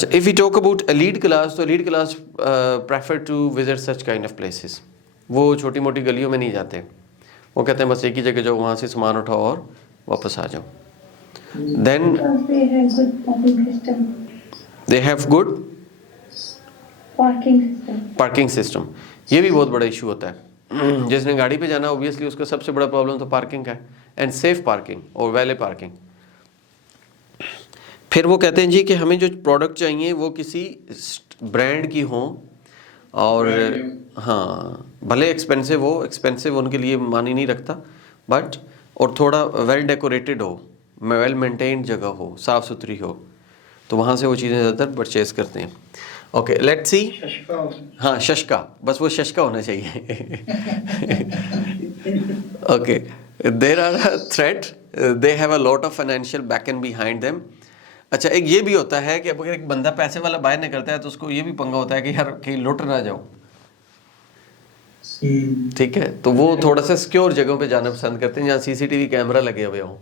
अच्छा, if we talk about elite class, तो elite class prefer to visit such kind of places. वो छोटी मोटी गलियों में नहीं जाते, वो कहते हैं बस एक ही जगह जाओ, वहाँ से सामान उठाओ और वापस आ जाओ. Then they have good parking system. ये भी बहुत बड़ा इशू होता है. जिसने गाड़ी पे जाना ऑब्वियसली उसका सबसे बड़ा प्रॉब्लम तो पार्किंग का है, एंड सेफ पार्किंग और वैले पार्किंग. फिर वो कहते हैं जी कि हमें जो प्रोडक्ट चाहिए वो किसी ब्रांड की हो, और हाँ भले एक्सपेंसिव हो, एक्सपेंसिव उनके लिए मानी नहीं रखता, बट और थोड़ा वेल डेकोरेटेड हो, वेल मेंटेन्ड जगह हो, साफ़ सुथरी हो, तो वहाँ से वो चीज़ें ज़्यादातर परचेज़ करते हैं. Okay, let's see. हाँ, शशका, बस वो शशका होना चाहिए. Okay, there are a threat, they have a lot of financial back end behind them. अच्छा, एक ये भी होता है कि अगर एक बंदा पैसे वाला बाय नहीं करता है तो उसको ये भी पंगा होता है कि यार कहीं लुट ना जाओ. ठीक है, तो वो थोड़ा सा सिक्योर जगहों पे जाना पसंद करते हैं जहाँ सीसीटीवी कैमरा लगे हुए हों.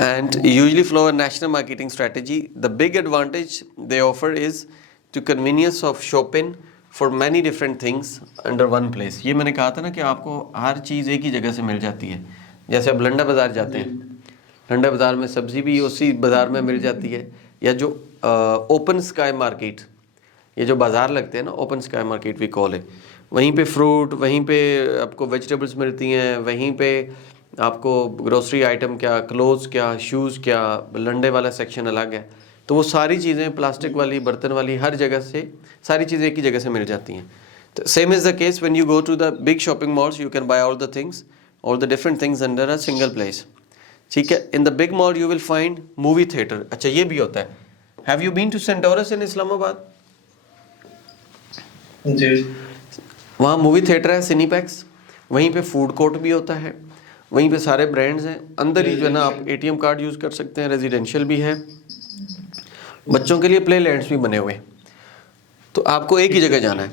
And usually follow a national marketing strategy. The big advantage they offer is to convenience of shopping for many different things under one place. ये मैंने कहा था ना कि आपको हर चीज़ एक ही जगह से मिल जाती है. जैसे आप लंडा बाज़ार जाते हैं, लंडा बाज़ार में सब्ज़ी भी उसी बाज़ार में मिल जाती है, या जो ओपन स्काई मार्केट, ये जो बाज़ार लगते हैं ना, open sky market we call है, वहीं पे फ्रूट, वहीं पे आपको वेजिटेबल्स मिलती हैं, वहीं पे आपको ग्रोसरी आइटम क्या, क्लोथ्स क्या, शूज़ क्या, लंडे वाला सेक्शन अलग है. तो वो सारी चीज़ें प्लास्टिक वाली, बर्तन वाली, हर जगह से सारी चीज़ें एक ही जगह से मिल जाती हैं. तो same is the case when you go to the big shopping malls, you can buy all the things, all the different things under a single place. ठीक है. In the big mall you will find movie theatre. अच्छा, ये भी होता है. Have you been to Centaurus in Islamabad? जी. वहाँ movie theatre है, सिनीपैक्स, वहीं पे फूड कोर्ट भी होता है, वहीं पे सारे ब्रांड्स हैं. अंदर ही जो है ना आप एटीएम कार्ड यूज़ कर सकते हैं, रेजिडेंशियल भी है, बच्चों के लिए प्ले लैंड्स भी बने हुए हैं. तो आपको एक ही जगह जाना है.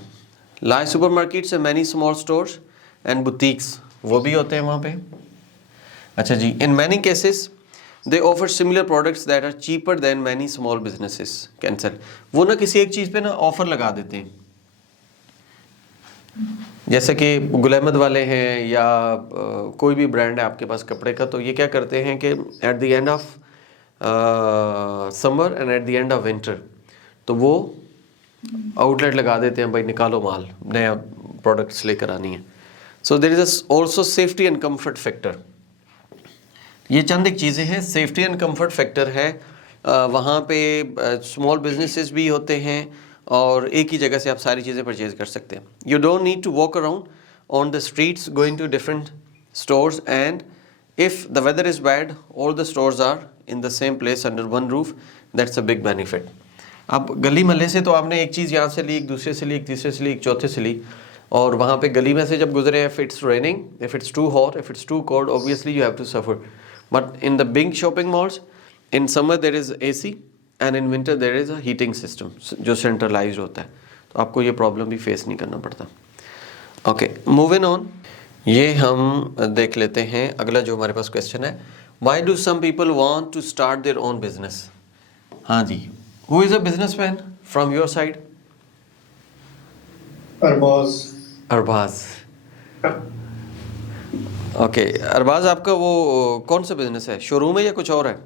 Large supermarkets and many small stores and boutiques, वो भी होते हैं वहाँ पे. अच्छा जी, in many cases they offer similar products that are cheaper than many small businesses can sell. वो ना किसी एक चीज़ पे ना ऑफर लगा देते हैं, जैसे कि गुल अहमद वाले हैं या कोई भी ब्रांड है आपके पास कपड़े का, तो ये क्या करते हैं कि at the end of summer and at the end of winter, तो वो आउटलेट लगा देते हैं, भाई निकालो माल, नया प्रोडक्ट्स लेकर आनी है. So there is also safety and comfort factor. ये चंद एक चीज़ें हैं, सेफ्टी एंड कंफर्ट फैक्टर है. वहाँ पे स्मॉल बिजनेसेस भी होते हैं और एक ही जगह से आप सारी चीज़ें परचेज कर सकते हैं. You don't need to walk around on the streets going to different stores, and if the weather is bad all the stores are in the same place under one roof. That's a big benefit. अब गली महल्ले से तो आपने एक चीज़ यहाँ से ली, एक दूसरे से ली, एक तीसरे से ली, एक चौथे से ली, और वहाँ पे गली में से जब गुजरे, if it's raining, if it's too hot, if it's too cold, obviously you have to suffer. But in the big shopping malls, in summer there is AC and in winter there is a heating system जो centralised होता है, तो आपको ये problem भी face नहीं करना पड़ता. Okay, moving on. ये हम देख लेते हैं अगला जो हमारे पास क्वेश्चन है. Why do some people want to start their own business? हाँ जी, who is a businessman from your side? Arbaz. Okay, Arbaz आपका वो कौन सा बिजनेस है? शोरूम है या कुछ और है?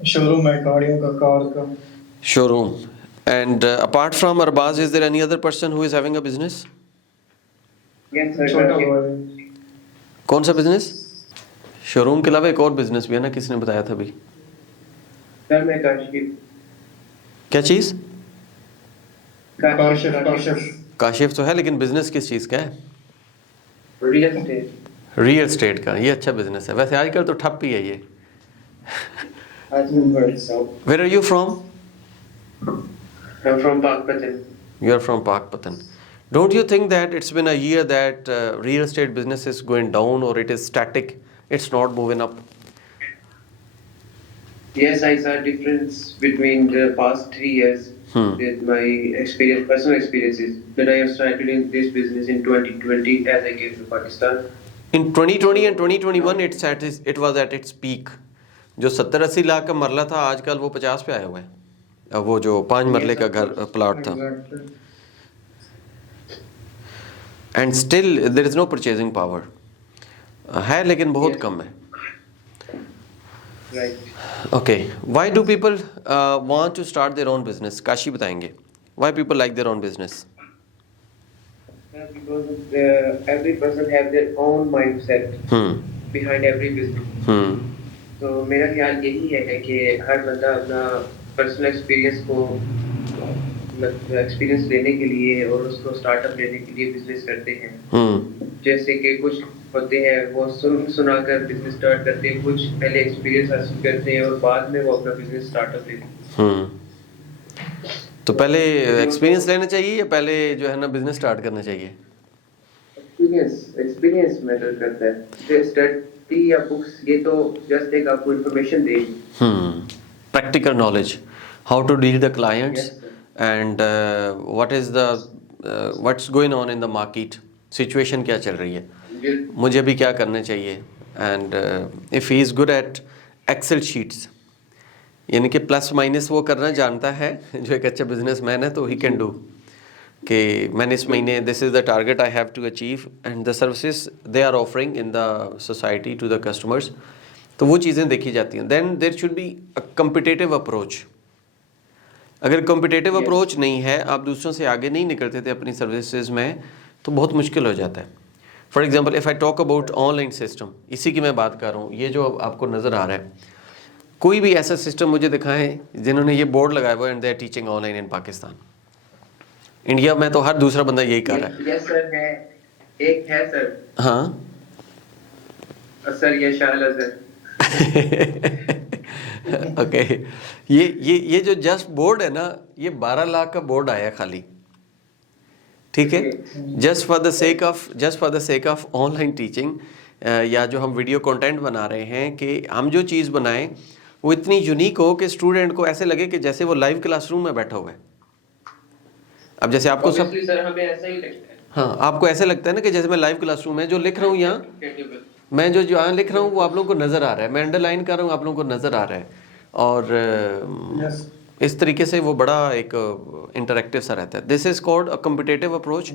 शोरूम है गाड़ियों का, कार का. Showroom. And apart from Arbaz is there any other person who is having a business? छोटा भाई. कौन सा बिजनेस? शोरूम के अलावा एक और बिजनेस भी है ना, किसने बताया था अभी? क्या चीज़? काशिफ तो है, लेकिन बिजनेस किस चीज़ का है? रियल एस्टेट का. ये अच्छा बिजनेस है वैसे, आजकल तो ठप ही है ये. Where are you from? I'm from Pakpatan. You are from Pakpatan. Don't you think that it's been a year that real estate business is going down, or it is static? It's not moving up. Yes, I saw a difference between the past 3 years with my experience, personal experiences. When I have started in this business in 2020, as I came to Pakistan. In 2020 and 2021, it was at its peak. जो 70-80 लाख का मरला था आजकल वो 50 पे आया हुआ है। अब वो जो 5 मरले का घर प्लॉट था, exactly. And still there is no purchasing power है, लेकिन बहुत Yes. कम है। Right. Okay, why do people want to start their own business? Kashi बताएंगे, why people like their own business? Because every person have their own mindset behind every business. तो मेरा ख्याल यही है कि हर बंदा अपना पर्सनल एक्सपीरियंस को एक्सपीरियंस लेने के लिए और उसको स्टार्टअप लेने के लिए बिजनेस करते हैं। जैसे कि कुछ होते हैं वो सुनाकर बिजनेस स्टार्ट करते हैं, कुछ पहले एक्सपीरियंस हासिल करते हैं और बाद में वो अपना बिजनेस स्टार्टअप लेते हैं। तो पहले एक्सपीरियंस लेना चाहिए या पहले जो है ना बिजनेस स्टार्ट करना चाहिए? एक्सपीरियंस मैटर करता है। स्टडी या बुक्स ये तो जस्ट एक आपको इंफॉर्मेशन देगी। Practical knowledge, how to deal the clients Yes, sir. And what's going on in the market, situation क्या चल रही है, मुझे भी क्या करना चाहिए। And if he is good at Excel sheets, यानी कि प्लस माइनस वो करना जानता है, जो एक अच्छा बिजनेसमैन है, तो ही कैन डू कि मैंने इस महीने this is the target I have to achieve and the services they are offering in the society to the customers. तो वो चीज़ें देखी जाती हैं। Then there should be a competitive approach. अगर कम्पिटिटिव Yes. अप्रोच नहीं है, आप दूसरों से आगे नहीं निकलते थे अपनी सर्विसेज में, तो बहुत मुश्किल हो जाता है। For example if I talk about online system, इसी की मैं बात कर रहा हूँ, ये जो आपको नज़र आ रहा है, कोई भी ऐसा सिस्टम मुझे दिखाएं जिन्होंने ये बोर्ड लगाया हुआ है and they are teaching online in Pakistan. India में तो हर दूसरा बंदा यही कर रहा है। यस सर, है एक है सर। हाँ सर ये शाह अजहर। ओके, ये जो जस्ट बोर्ड है ना, ये 12 लाख का बोर्ड आया खाली, ठीक है, just for the sake of online teaching, या जो हम वीडियो कंटेंट बना रहे हैं कि हम जो चीज़ बनाएं वो इतनी यूनिक हो कि स्टूडेंट को ऐसे लगे कि जैसे वो लाइव क्लासरूम में बैठा हुआ है। अब जैसे आपको सब, Obviously, सर हमें ऐसा ही लगता है। हाँ, आपको ऐसे लगता है ना कि जैसे मैं लाइव क्लासरूम में जो लिख रहा हूँ यहाँ, मैं जो यहाँ लिख रहा हूँ वो आप लोगों को नज़र आ रहा है, मैं अंडरलाइन कर रहा हूँ आप लोगों को नज़र आ रहा है, और Yes. इस तरीके से वो बड़ा एक इंटरेक्टिव सा रहता है। This is called a competitive approach,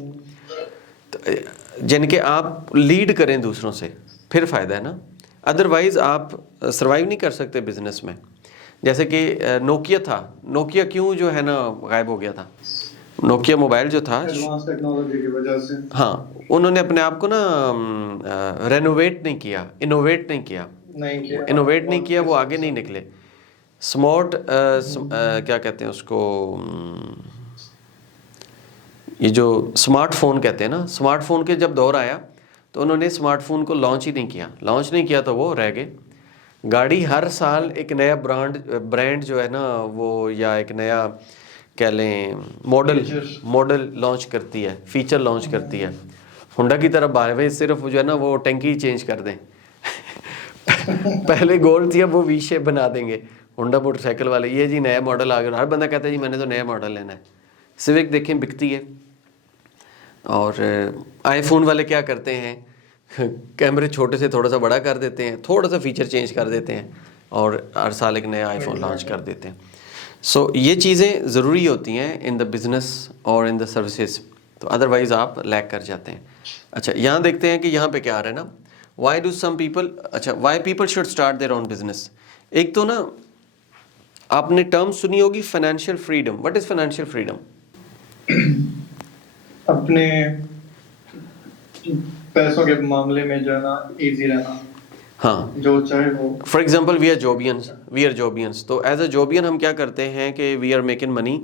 जिनके आप लीड करें दूसरों से, फिर फ़ायदा है ना। अदरवाइज़ आप सर्वाइव नहीं कर सकते बिजनेस में। जैसे कि नोकिया था, नोकिया क्यों जो है ना गायब हो गया था? नोकिया मोबाइल जो था, एडवांस टेक्नोलॉजी की वजह से। हाँ, उन्होंने अपने आप को ना रेनोवेट नहीं किया, इनोवेट नहीं किया, इनोवेट नहीं किया, वो आगे नहीं निकले। स्मार्ट क्या कहते हैं उसको, ये जो स्मार्टफोन कहते हैं ना, स्मार्टफोन के जब दौर आया तो उन्होंने स्मार्टफोन को लॉन्च ही नहीं किया, तो वो रह गए। गाड़ी हर साल एक नया ब्रांड जो है ना वो, या एक नया कह लें मॉडल लॉन्च करती है, फीचर लॉन्च करती है। होंडा की तरफ भाई सिर्फ जो है ना वो टंकी चेंज कर दें पहले गोल थी, अब वो वी शेप बना देंगे। होंडा मोटरसाइकिल वाले, ये जी नया मॉडल आ गया, हर बंदा कहता है जी मैंने तो नया मॉडल लेना है। सिविक देखें बिकती है। और आईफोन वाले क्या करते हैं कैमरे छोटे से थोड़ा सा बड़ा कर देते हैं, थोड़ा सा फीचर चेंज कर देते हैं, और हर साल एक नया आईफोन लॉन्च कर देते हैं। सो ये चीज़ें ज़रूरी होती हैं इन द बिज़नेस और इन द सर्विसेज, तो अदरवाइज़ आप लैग कर जाते हैं। अच्छा, यहाँ देखते हैं कि यहाँ पे क्या आ रहा है ना, वाई डू सम पीपल, अच्छा why people should start their own business. एक तो ना आपने टर्म सुनी होगी financial freedom. What is financial freedom? अपने पैसों के मामले में जो है ना इजी रहना, हाँ, जो चाहे वो। फॉर एग्जाम्पल वी आर जॉबियंस, तो एज अ जॉबियन हम क्या करते हैं कि वी आर मेकिंग मनी,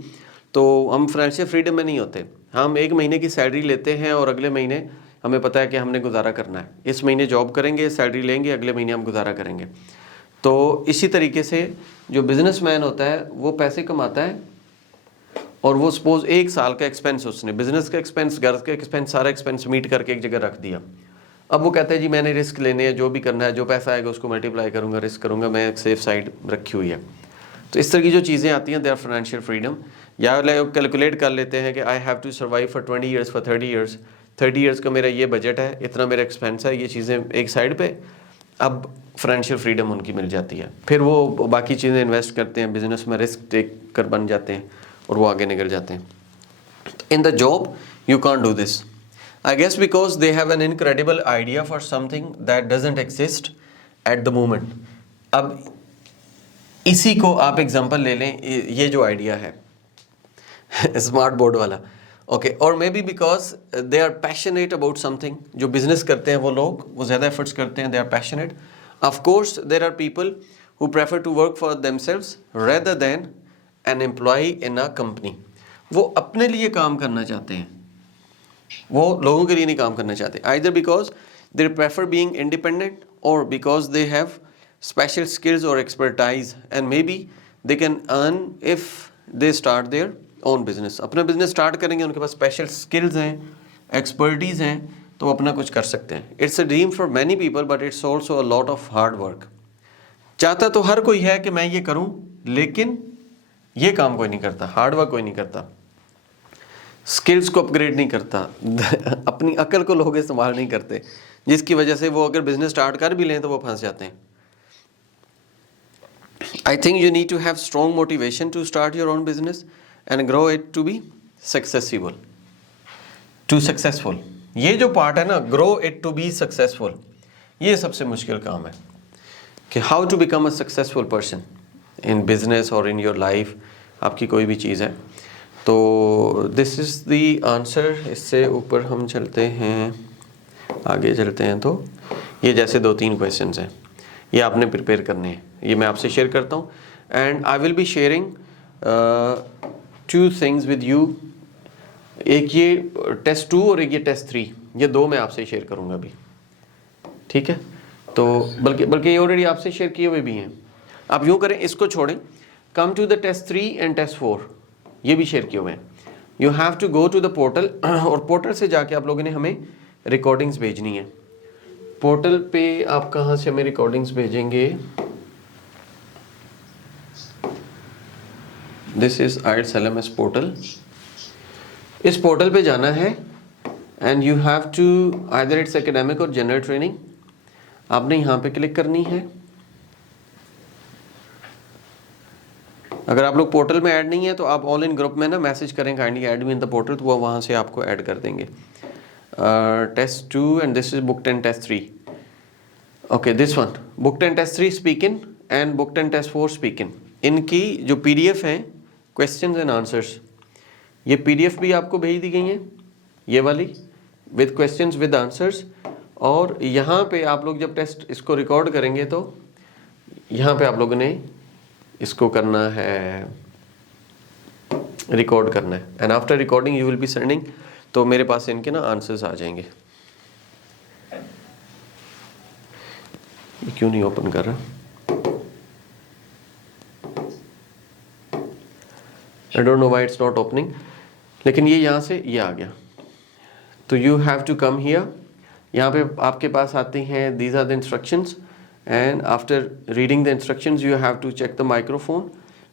तो हम फाइनेंशियल फ्रीडम में नहीं होते। हम एक महीने की सैलरी लेते हैं और अगले महीने हमें पता है कि हमने गुजारा करना है, इस महीने जॉब करेंगे, सैलरी लेंगे, अगले महीने हम गुजारा करेंगे। तो इसी तरीके से जो बिजनेसमैन होता है वो पैसे कमाता है, और वो सपोज एक साल का एक्सपेंस, उसने बिजनेस का एक्सपेंस, घर का एक्सपेंस, सारा एक्सपेंस मीट करके एक जगह रख दिया। अब वो कहता है जी मैंने रिस्क लेने हैं, जो भी करना है, जो पैसा आएगा उसको मल्टीप्लाई करूंगा, रिस्क करूंगा, मैं एक सेफ साइड रखी हुई है। तो इस तरह की जो चीज़ें आती हैं दे आर फाइनेंशियल फ्रीडम। या कैलकुलेट कर लेते हैं कि I have to survive for 20 years, for 30 years, 30 years का मेरा ये बजट है, इतना मेरा एक्सपेंस है, ये चीज़ें एक साइड पे, अब फाइनेंशियल फ्रीडम उनकी मिल जाती है, फिर वो बाकी चीज़ें इन्वेस्ट करते हैं, बिजनेस में रिस्क टेक कर बन जाते हैं और वो आगे निकल जाते हैं. In the job, you can't do this. I guess because they have an incredible idea for something that doesn't exist at the moment. अब इसी को आप एग्जांपल ले लें, ये जो आइडिया है स्मार्ट बोर्ड वाला, ओके, और maybe because they are passionate about something. जो बिजनेस करते हैं वो लोग, वो ज़्यादा एफर्ट्स करते हैं, they are passionate. Of course there are people who prefer to work for themselves rather than an employ in a company. वो अपने लिए काम करना चाहते हैं, वो लोगों के लिए नहीं काम करना चाहते. Either because they prefer being independent और because they have special skills और expertise and maybe they can earn if they start their own business. अपना बिजनेस स्टार्ट करेंगे, उनके पास स्पेशल स्किल्स हैं, एक्सपर्टीज़ हैं, तो वो अपना कुछ कर सकते हैं. It's a dream for many people but it's also a lot of hard work. चाहता तो हर कोई है कि मैं ये करूं, लेकिन ये काम कोई नहीं करता, हार्ड वर्क कोई नहीं करता, स्किल्स को अपग्रेड नहीं करता, अपनी अकल को लोग इस्तेमाल नहीं करते, जिसकी वजह से वो अगर बिजनेस स्टार्ट कर भी लें तो वो फंस जाते हैं. I think you need to have strong motivation to start your own business and grow it to be successful, to successful. ये जो पार्ट है ना, grow it to be successful, ये सबसे मुश्किल काम है कि how to become a successful person in business और इन योर लाइफ. आपकी कोई भी चीज़ है तो दिस इज़ द आंसर. इससे ऊपर हम चलते हैं, आगे चलते हैं. तो ये जैसे 2-3 क्वेश्चंस हैं, ये आपने प्रिपेयर करने हैं, ये मैं आपसे शेयर करता हूँ. And I will be sharing 2 things with you. एक ये टेस्ट 2 और एक ये टेस्ट 3, ये 2 मैं आपसे शेयर करूँगा अभी, ठीक है. तो बल्कि ये ऑलरेडी आपसे शेयर किए हुए भी हैं. आप यूँ करें, इसको छोड़ें, come to the test 3 and test 4, ये भी शेयर किए हुए हैं. You have to go to the portal, और पोर्टल से जाके आप लोगों ने हमें रिकॉर्डिंग्स भेजनी है. पोर्टल पे आप कहाँ से हमें रिकॉर्डिंग्स भेजेंगे? This is IELTS LMS portal. इस पोर्टल पे जाना है and you have to either it's academic और जनरल ट्रेनिंग. आपने यहाँ पे क्लिक करनी है. अगर आप लोग पोर्टल में ऐड नहीं है तो आप ऑल इन ग्रुप में ना मैसेज करें kindly add me in the portal, तो वो वहाँ से आपको ऐड कर देंगे. Test 2 and this is book 10 test 3. Okay, this one book 10 test 3 speak in and book 10 test 4 speak in. इनकी जो PDF हैं, क्वेश्चंस एंड आंसर्स, ये PDF भी आपको भेज दी गई हैं, ये वाली विद क्वेश्चंस विद आंसर्स. और यहाँ पे आप लोग जब टेस्ट इसको रिकॉर्ड करेंगे तो यहाँ पे आप लोगों ने इसको करना है, रिकॉर्ड करना है. And after recording you will be sending, तो मेरे पास इनके ना आंसर्स आ जाएंगे. ये क्यों नहीं ओपन कर रहा? I don't know why it's not opening, लेकिन ये यहाँ से ये आ गया. तो you have to come here. यहाँ पे आपके पास आती हैं these are the instructions and after reading the instructions you have to check the microphone.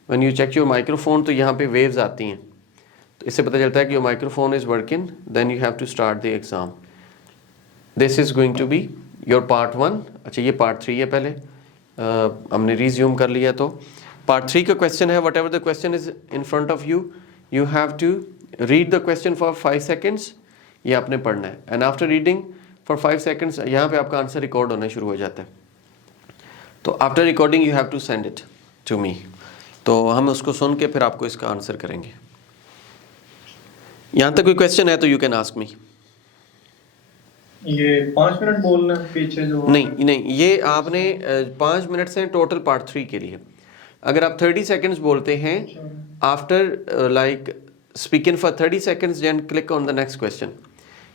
When you check your microphone तो यहाँ पे वेव्स आती हैं, तो इससे पता चलता है कि your microphone is working. Then you have to start the exam. This is going to be your part 1. अच्छा, ये पार्ट 3 है. पहले हमने रिज्यूम कर लिया. तो पार्ट 3 का क्वेश्चन है, whatever the question is in front of you, you have to read the question for 5 seconds. ये आपने पढ़ना है and after reading for 5 seconds यहाँ पे आपका आंसर रिकॉर्ड होना शुरू हो जाता है. तो after recording you have to send it to me. तो हम उसको सुन के फिर आपको इसका आंसर करेंगे. यहाँ तक कोई क्वेश्चन है तो यू कैन आस्क मी. ये 5 मिनट बोलना पीछे जो नहीं, ये आपने 5 मिनट से टोटल पार्ट 3 के लिए. अगर आप 30 सेकेंड्स बोलते हैं after like speak in for 30 seconds then click on the next question.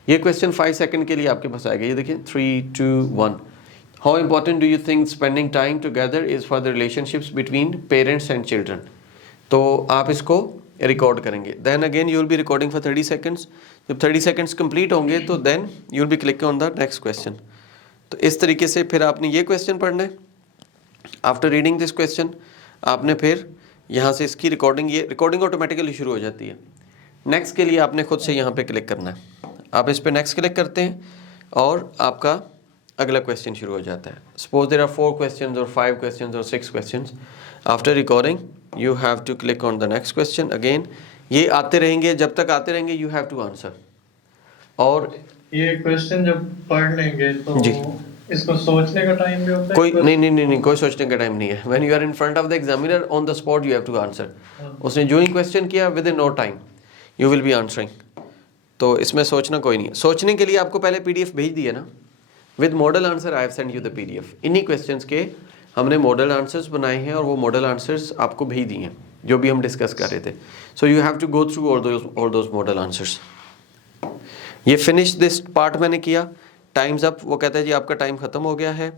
ये क्वेश्चन 5 सेकेंड के लिए आपके पास आएगा. ये देखिए 3, 2, 1. How important do you think spending time together is for the relationships between parents and children. तो आप इसको रिकॉर्ड करेंगे. Then again you will be recording for 30 seconds. जब 30 सेकेंड्स कंप्लीट होंगे तो then you will be click on the next question. तो इस तरीके से फिर आपने ये क्वेश्चन पढ़ना है. आफ्टर रीडिंग दिस क्वेश्चन आपने फिर यहाँ से इसकी रिकॉर्डिंग, ये रिकॉर्डिंग ऑटोमेटिकली शुरू हो जाती है. नेक्स्ट के लिए आपने खुद से यहाँ पे क्लिक करना है. आप इस पे नेक्स्ट क्लिक करते हैं और आपका अगला क्वेश्चन शुरू हो जाता है. सपोज देयर आर 4 क्वेश्चंस और 5 क्वेश्चंस और 6 questions. After recording you have to click on the next question. Again ये आते रहेंगे, जब तक आते रहेंगे यू हैव टू आंसर. और ये क्वेश्चन जब पढ़ लेंगे तो जी. इसको सोचने का टाइम भी होता है? कोई नहीं, कोई सोचने का टाइम नहीं है. When you are in front of the examiner on the spot you have to answer. उसने जो ही क्वेश्चन किया within no time you will be answering. तो इसमें सोचना कोई नहीं है. सोचने के लिए आपको पहले पीडीएफ भेज दिया ना with model answer. I have send you the PDF. इन्हीं क्वेश्चंस के हमने मॉडल आंसर्स बनाए हैं और वो मॉडल आंसर्स आपको भेज दिए हैं जो भी हम डिस्कस कर रहे थे. So you have to go through all those model answers. ये फिनिश दिस पार्ट मैंने किया. Times up. वो कहता है जी आपका टाइम खत्म हो गया है.